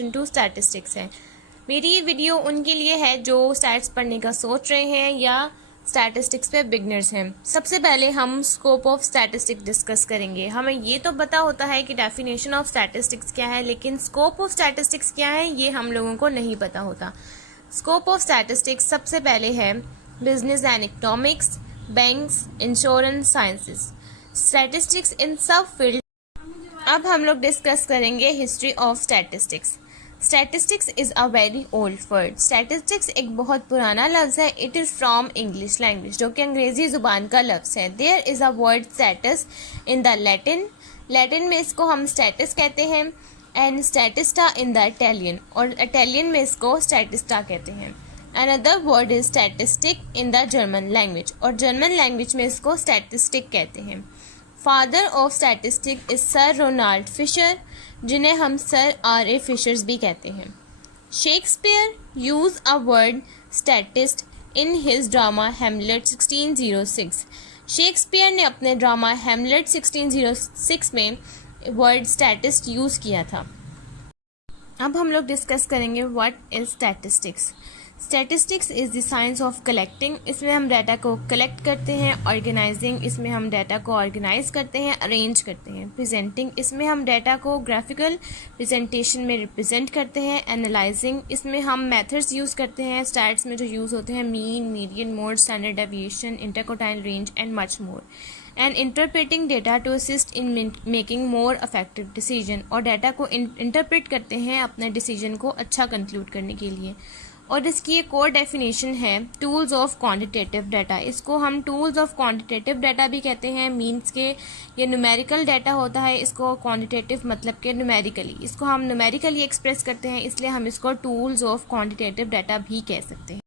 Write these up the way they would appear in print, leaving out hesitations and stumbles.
To statistics है। मेरी ये वीडियो उनके लिए है जो स्टैट्स पढ़ने का सोच रहे हैं या स्टैटिस्टिक्स पे बिगनर्स हैं। सबसे पहले हम स्कोप ऑफ स्टैटिस्टिक्स डिस्कस करेंगे। हमें ये तो पता होता है कि डेफिनेशन ऑफ स्टैटिस्टिक्स क्या है, लेकिन स्कोप ऑफ स्टैटिस्टिक्स क्या है ये हम लोगों को नहीं पता होता। स्कोप ऑफ स्टैटिस्टिक्स सबसे पहले है business and economics, banks, insurance, sciences, statistics इन सब फील्ड। अब हम लोग डिस्कस करेंगे history of statistics. Statistics is a very old word. Statistics एक बहुत पुराना लफ्ज़ है। It is from English language, जो कि अंग्रेजी ज़ुबान का लफ्ज़ है। There is a word status in the Latin में इसको हम स्टैटस कहते हैं, and statista in the Italian, और इटालियन में इसको स्टैटिस्टा कहते हैं। Another word is statistic in the German language, और जर्मन लैंग्वेज में इसको स्टैटिस्टिक कहते हैं। Father of statistic is sir Ronald Fisher, जिन्हें हम सर R.A. फिशर्स भी कहते हैं। Shakespeare use a word statist in his drama Hamlet 1606। Shakespeare ने अपने ड्रामा हेमलेट 1606 में वर्ड स्टैटिस्ट यूज किया था। अब हम लोग डिस्कस करेंगे what is statistics. Statistics is the science of collecting. इसमें हम डाटा को कलेक्ट करते हैं। ऑर्गेनाइजिंग, इसमें हम डाटा को ऑर्गेनाइज करते हैं, अरेंज करते हैं। प्रेजेंटिंग, इसमें हम डाटा को ग्राफिकल प्रेजेंटेशन में रिप्रेजेंट करते हैं। एनालाइजिंग, इसमें हम मेथड्स यूज़ करते हैं स्टैट्स में जो यूज़ होते हैं, mean, median, mode, standard deviation, interquartile range and much more. And interpreting data to assist in making more affective decision, और डाटा को इंटरप्रेट करते हैं अपने डिसीजन को अच्छा कंक्लूड करने के लिए। और इसकी एक और डेफिनेशन है टूल्स ऑफ क्वांटिटेटिव डाटा। इसको हम टूल्स ऑफ क्वांटिटेटिव डाटा भी कहते हैं। मीन्स के ये न्यूमेरिकल डाटा होता है, इसको क्वांटिटेटिव मतलब के न्यूमेरिकली, इसको हम न्यूमेरिकली एक्सप्रेस करते हैं, इसलिए हम इसको टूल्स ऑफ क्वांटिटेटिव डाटा भी कह सकते हैं।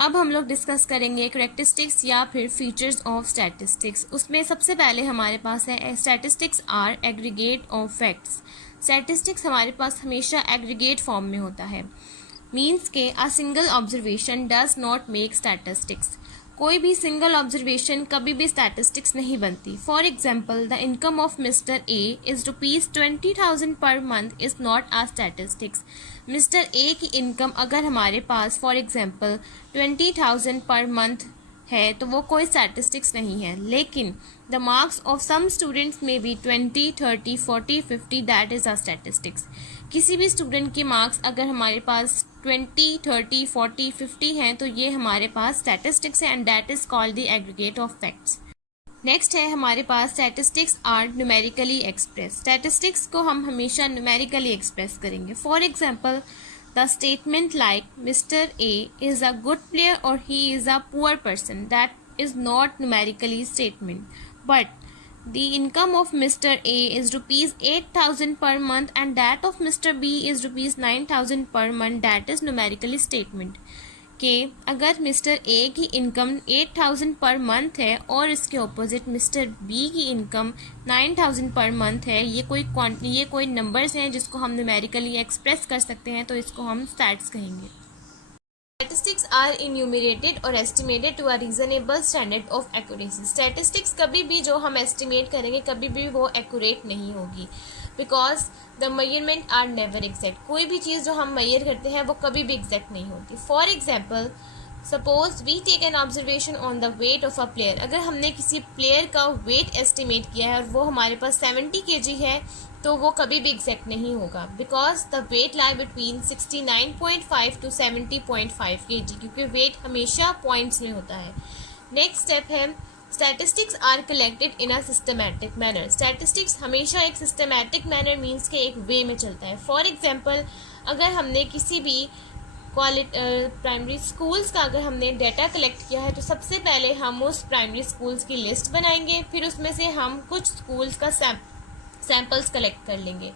अब हम लोग डिस्कस करेंगे कैरेक्टरिस्टिक्स या फिर फीचर्स ऑफ स्टैटिस्टिक्स। उसमें सबसे पहले हमारे पास है statistics are aggregate of facts. Statistics हमारे पास हमेशा एग्रीगेट फॉर्म में होता है। मीन्स के a single observation does not make statistics. कोई भी सिंगल ऑब्जर्वेशन कभी भी स्टैटिस्टिक्स नहीं बनती। For example, the income of mister A is ₹20,000 per month is not a statistics. Mister A की इनकम अगर हमारे पास फॉर एग्जाम्पल 20,000 पर मंथ है तो वो कोई स्टैटिस्टिक्स नहीं है। लेकिन the marks of some students में be 20, 30, 40, 50, that is a statistics. किसी भी स्टूडेंट के मार्क्स अगर हमारे पास 20, 30, 40, 50 हैं तो ये हमारे पास स्टैटिस्टिक्स है, and that is called the aggregate of facts. Next है हमारे पास statistics are numerically express. Statistics को हम हमेशा न्यूमेरिकली एक्सप्रेस करेंगे। For example, the statement like mister A is a good player और he is a poor person, that is not numerically statement, but the income of Mr. A is ₹8,000 per month and that of Mr. B is ₹9,000 per month, that is numerically statement कि अगर mister A की income 8,000 per month है और इसके opposite mister B की income 9,000 per month है, ये कोई नंबर्स हैं जिसको हम न्यूमेरिकली एक्सप्रेस कर सकते हैं, तो इसको हम स्टैट्स कहेंगे। स्टैटिस्टिक्स आर इन्यूमरेटेड और estimated to a reasonable standard of accuracy. Statistics कभी भी जो हम एस्टिमेट करेंगे कभी भी वो एक्यूरेट नहीं होगी, because the measurement are never exact. कोई भी चीज़ जो हम मेजर करते हैं वो कभी भी एग्जैक्ट नहीं होती। For example, suppose we take an observation on the weight of a player. अगर हमने किसी प्लेयर का वेट एस्टिमेट किया है और वो हमारे पास 70 kg है तो वो कभी भी एग्जैक्ट नहीं होगा, because the weight lie between 69.5 to 70.5 kg, क्योंकि वेट हमेशा पॉइंट्स में होता है। नेक्स्ट स्टेप है statistics are collected in a systematic manner. Statistics हमेशा एक सिस्टमैटिक मैनर मीन्स के एक वे में चलता है। फॉर एग्जाम्पल, अगर हमने किसी भी प्राइमरी स्कूल्स का अगर हमने डाटा कलेक्ट किया है तो सबसे पहले हम उस प्राइमरी स्कूल्स की लिस्ट बनाएंगे, फिर उसमें से हम कुछ स्कूल्स का सैम्पल्स कलेक्ट कर लेंगे।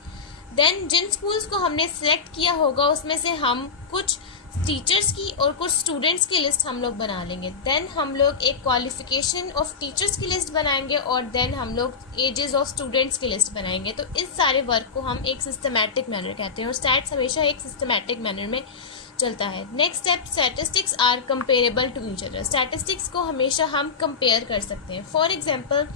देन जिन स्कूल्स को हमने सेलेक्ट किया होगा उसमें से हम कुछ टीचर्स की और कुछ स्टूडेंट्स की लिस्ट हम लोग बना लेंगे। देन हम लोग एक क्वालिफिकेशन ऑफ टीचर्स की लिस्ट बनाएंगे और देन हम लोग एजेस ऑफ स्टूडेंट्स की लिस्ट बनाएंगे। तो इस सारे वर्क को हम एक सिस्टमैटिक मैनर कहते हैं और स्टैट्स हमेशा एक सिस्टमैटिक मैनर में चलता है। Next step, statistics are comparable to each other. Statistics को हमेशा हम कंपेयर कर सकते हैं। फॉर एग्जांपल,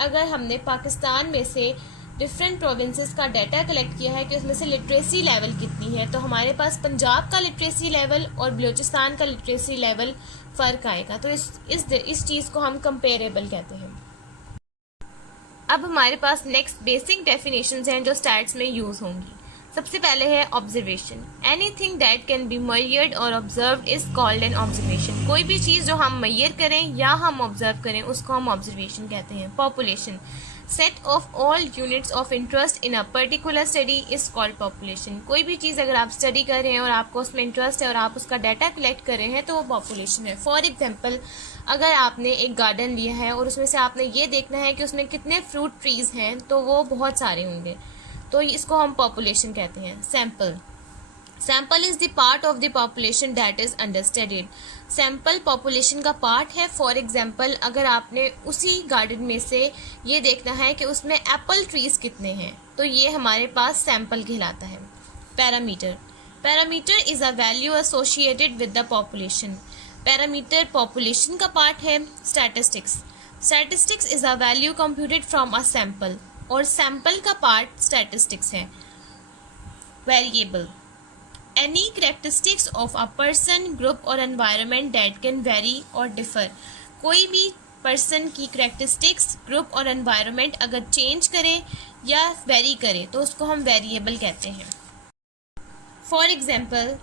अगर हमने पाकिस्तान में से डिफरेंट प्रोविंसेस का डाटा कलेक्ट किया है कि उसमें से लिटरेसी लेवल कितनी है। तो हमारे पास पंजाब का लिटरेसी लेवल और बलूचिस्तान का लिटरेसी लेवल फ़र्क आएगा। तो इस चीज़ को हम कंपेरेबल कहते हैं। अब हमारे पास नेक्स्ट बेसिक डेफिनेशंस हैं जो स्टैट्स में यूज़ होंगी। सबसे पहले है observation. Anything that can be measured और observed is called an observation. कोई भी चीज़ जो हम मेजर करें या हम ऑब्जर्व करें उसको हम ऑब्जर्वेशन कहते हैं। Population, set of all units of interest in a particular study is called population. कोई भी चीज़ अगर आप स्टडी कर रहे हैं और आपको उसमें इंटरेस्ट है और आप उसका डाटा कलेक्ट कर रहे हैं तो वो पॉपुलेशन है। फॉर एग्जाम्पल, अगर आपने एक गार्डन लिया है और उसमें से आपने ये देखना है कि उसमें कितने फ्रूट ट्रीज हैं, तो वो बहुत सारे होंगे, तो इसको हम पॉपुलेशन कहते हैं। Sample, sample is the part of the population that is under studied. Sample population का पार्ट है। फॉर एग्जाम्पल, अगर आपने उसी गार्डन में से ये देखना है कि उसमें एप्पल ट्रीज कितने हैं, तो ये हमारे पास सैम्पल कहलाता है। Parameter, parameter is a value associated with the population. Parameter population का पार्ट है। Statistics, statistics is a value computed from a sample, और सैम्पल का पार्ट स्टैटिस्टिक्स है। Variable, any characteristics of a person, group or environment that can vary or differ। कोई भी person की characteristics, group और environment अगर change करे या वेरी करे तो उसको हम वेरिएबल कहते हैं। For example,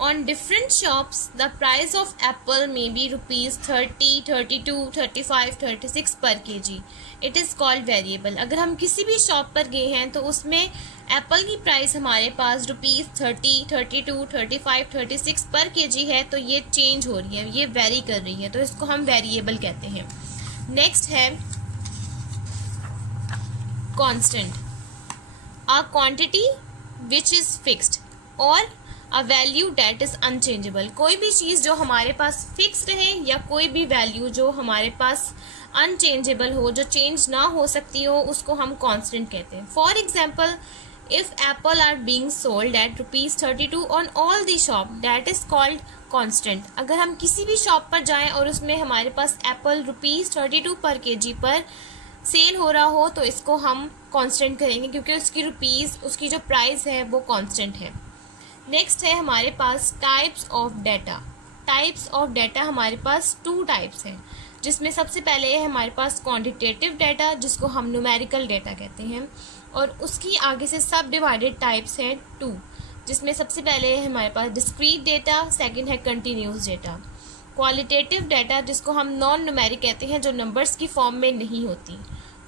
on different shops the price of apple may be rupees 30, 32, 35, 36 per kg। it is called variable। अगर हम किसी भी शॉप पर गए हैं तो उसमें एप्पल की प्राइस हमारे पास रुपीज़ 30, 32, 35, 36 पर kg है, तो ये चेंज हो रही है, ये वेरी कर रही है, तो इसको हम वेरिएबल कहते हैं। नेक्स्ट है constant, a quantity which is fixed और a value that is unchangeable. कोई भी चीज़ जो हमारे पास फिक्स रहे या कोई भी वैल्यू जो हमारे पास अनचेंजेबल हो, जो चेंज ना हो सकती हो, उसको हम कांस्टेंट कहते हैं। For example, if apple are being sold at ₹32 on all the shop that is called constant. अगर हम किसी भी शॉप पर जाएं और उसमें हमारे पास एप्पल ₹32 पर kg पर सेल हो रहा हो, तो इसको हम कांस्टेंट करेंगे क्योंकि उसकी जो प्राइस है वो कांस्टेंट है। नेक्स्ट है हमारे पास types of data. Types of data हमारे पास 2 टाइप्स हैं, जिसमें सबसे पहले है हमारे पास क्वांटिटेटिव डाटा, जिसको हम न्यूमेरिकल डाटा कहते हैं, और उसकी आगे से सब डिवाइडेड टाइप्स हैं 2, जिसमें सबसे पहले है हमारे पास डिस्क्रीट डाटा, सेकंड है कंटिन्यूस डाटा। क्वालिटेटिव डाटा जिसको हम नॉन न्यूमेरिक कहते हैं, जो नंबर्स की फॉर्म में नहीं होती।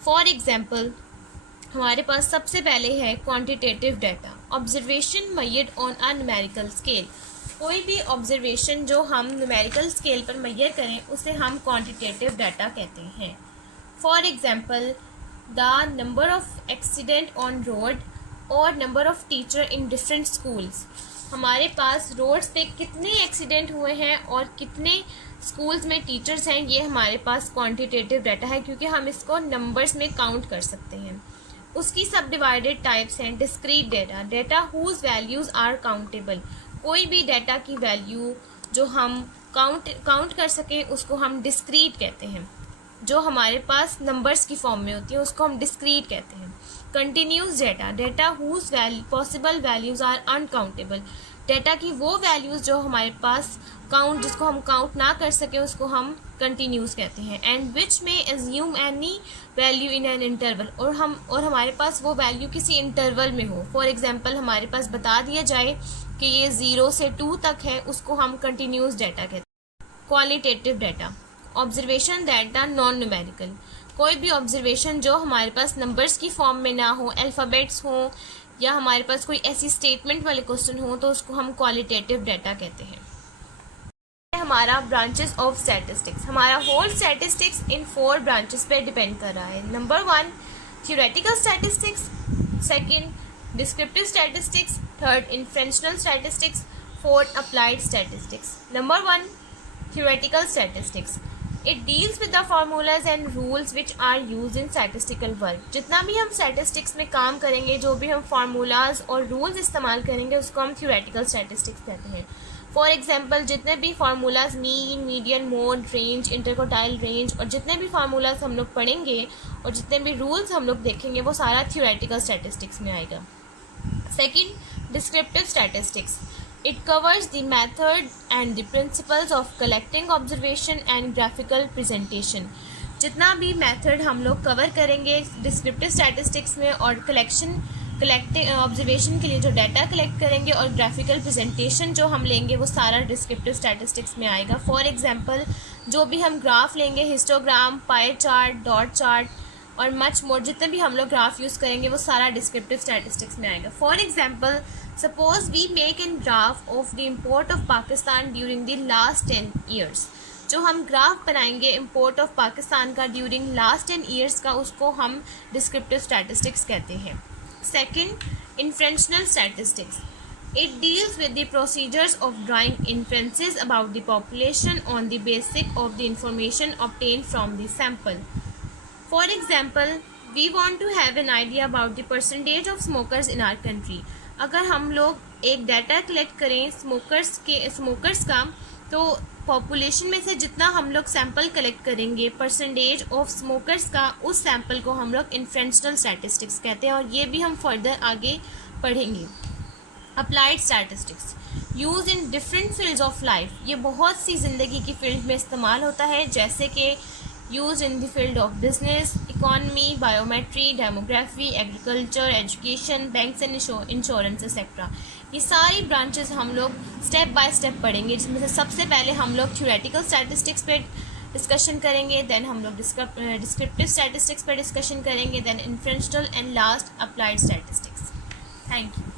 फॉर एग्जाम्पल, हमारे पास सबसे पहले है quantitative data, observation measured on a numerical scale. कोई भी ऑब्जर्वेशन जो हम न्यूमेरिकल स्केल पर मेजर करें उसे हम क्वांटिटेटिव डाटा कहते हैं। For example, the number of accident on road और number of teacher in different schools. हमारे पास रोड्स पे कितने एक्सीडेंट हुए हैं और कितने स्कूल्स में टीचर्स हैं, ये हमारे पास क्वांटिटेटिव डाटा है, क्योंकि हम इसको नंबर्स में काउंट कर सकते हैं। उसकी सब डिवाइडेड टाइप्स हैं discrete data, data whose values are countable. कोई भी डाटा की वैल्यू जो हम काउंट कर सकें उसको हम डिस्क्रीट कहते हैं। जो हमारे पास नंबर्स की फॉर्म में होती है उसको हम डिस्क्रीट कहते हैं। Continuous data, data whose possible values are uncountable. Data की वो वैल्यूज जो हमारे पास जिसको हम काउंट ना कर सके उसको हम कंटिन्यूस कहते हैं। एंड विच में assume any value in an interval, और हमारे पास वो वैल्यू किसी इंटरवल में हो। फॉर एग्जाम्पल, हमारे पास बता दिया जाए कि ये 0 से 2 तक है, उसको हम कंटिन्यूस डाटा कहते हैं। Qualitative data, observation data non numerical. कोई भी ऑब्जर्वेशन जो हमारे पास नंबर्स की फॉर्म में ना हो, अल्फ़ाबेट्स हो, या हमारे पास कोई ऐसी स्टेटमेंट वाले क्वेश्चन हो, तो उसको हम क्वालिटेटिव डाटा कहते हैं। हमारा ब्रांचेस ऑफ स्टैटिस्टिक्स, हमारा होल स्टैटिस्टिक्स इन 4 ब्रांचेस पे डिपेंड कर रहा है। Number 1 theoretical statistics, second descriptive statistics, third inferential statistics, fourth applied statistics. Number 1 theoretical statistics. It deals with the formulas and rules which are use in statistical work. जितना भी हम statistics में काम करेंगे, जो भी हम फार्मूलाज और रूल्स इस्तेमाल करेंगे, उसको हम थ्योरेटिकल स्टैटिस्टिक्स कहते हैं। फॉर एग्जाम्पल, जितने भी formulas mean, median, mode, range, interquartile range और जितने भी फार्मूलाज हम लोग पढ़ेंगे और जितने भी रूल्स हम लोग देखेंगे, वो सारा थ्योरेटिकल स्टैटिस्टिक्स में आएगा। Second, descriptive statistics. It covers the method and the principles of collecting observation and graphical presentation. जितना भी मेथड हम लोग कवर करेंगे डिस्क्रिप्टिव स्टैटिस्टिक्स में और कलेक्टिंग ऑब्जर्वेशन के लिए जो डाटा कलेक्ट करेंगे और ग्राफिकल प्रेजेंटेशन जो हम लेंगे, वो सारा डिस्क्रिप्टिव स्टैटिस्टिक्स में आएगा। फॉर एग्जांपल, जो भी हम ग्राफ लेंगे, histogram, pie chart, dot chart और मच मोर, जितने भी हम लोग ग्राफ यूज़ करेंगे, वो सारा डिस्क्रिप्टिव स्टैटिस्टिक्स में आएगा। For example, suppose we make an graph of the import of Pakistan during the last 10 years. जो हम ग्राफ बनाएंगे इम्पोर्ट ऑफ पाकिस्तान का ड्यूरिंग लास्ट 10 ईयर्स का, उसको हम डिस्क्रिप्टिव स्टैटिस्टिक्स कहते हैं। Second, inferential statistics. It deals with the procedures of drawing inferences about the population on the basis of the information obtained from the sample. For example, we want to have an idea about the percentage of smokers in our country. अगर हम लोग एक data collect करें smokers का, तो population में से जितना हम लोग सैम्पल कलेक्ट करेंगे परसेंटेज ऑफ स्मोकर्स का, उस सैम्पल को हम लोग इन्फ्रेंशनल स्टैटिस्टिक्स कहते हैं और ये भी हम फर्दर आगे पढ़ेंगे। Applied statistics use in different fields of life. ये बहुत सी ज़िंदगी की फील्ड में इस्तेमाल होता है, जैसे कि use in the field of business, economy, biometry, demography, agriculture, education, banks and insurance etcetera. ये सारी ब्रांचेस हम लोग स्टेप बाय स्टेप पढ़ेंगे, जिसमें से सबसे पहले हम लोग थ्योरेटिकल स्टैटिस्टिक्स पे डिस्कशन करेंगे, देन हम लोग डिस्क्रिप्टिव स्टैटिस्टिक्स पे डिस्कशन करेंगे, then inferential and last applied statistics. Thank you.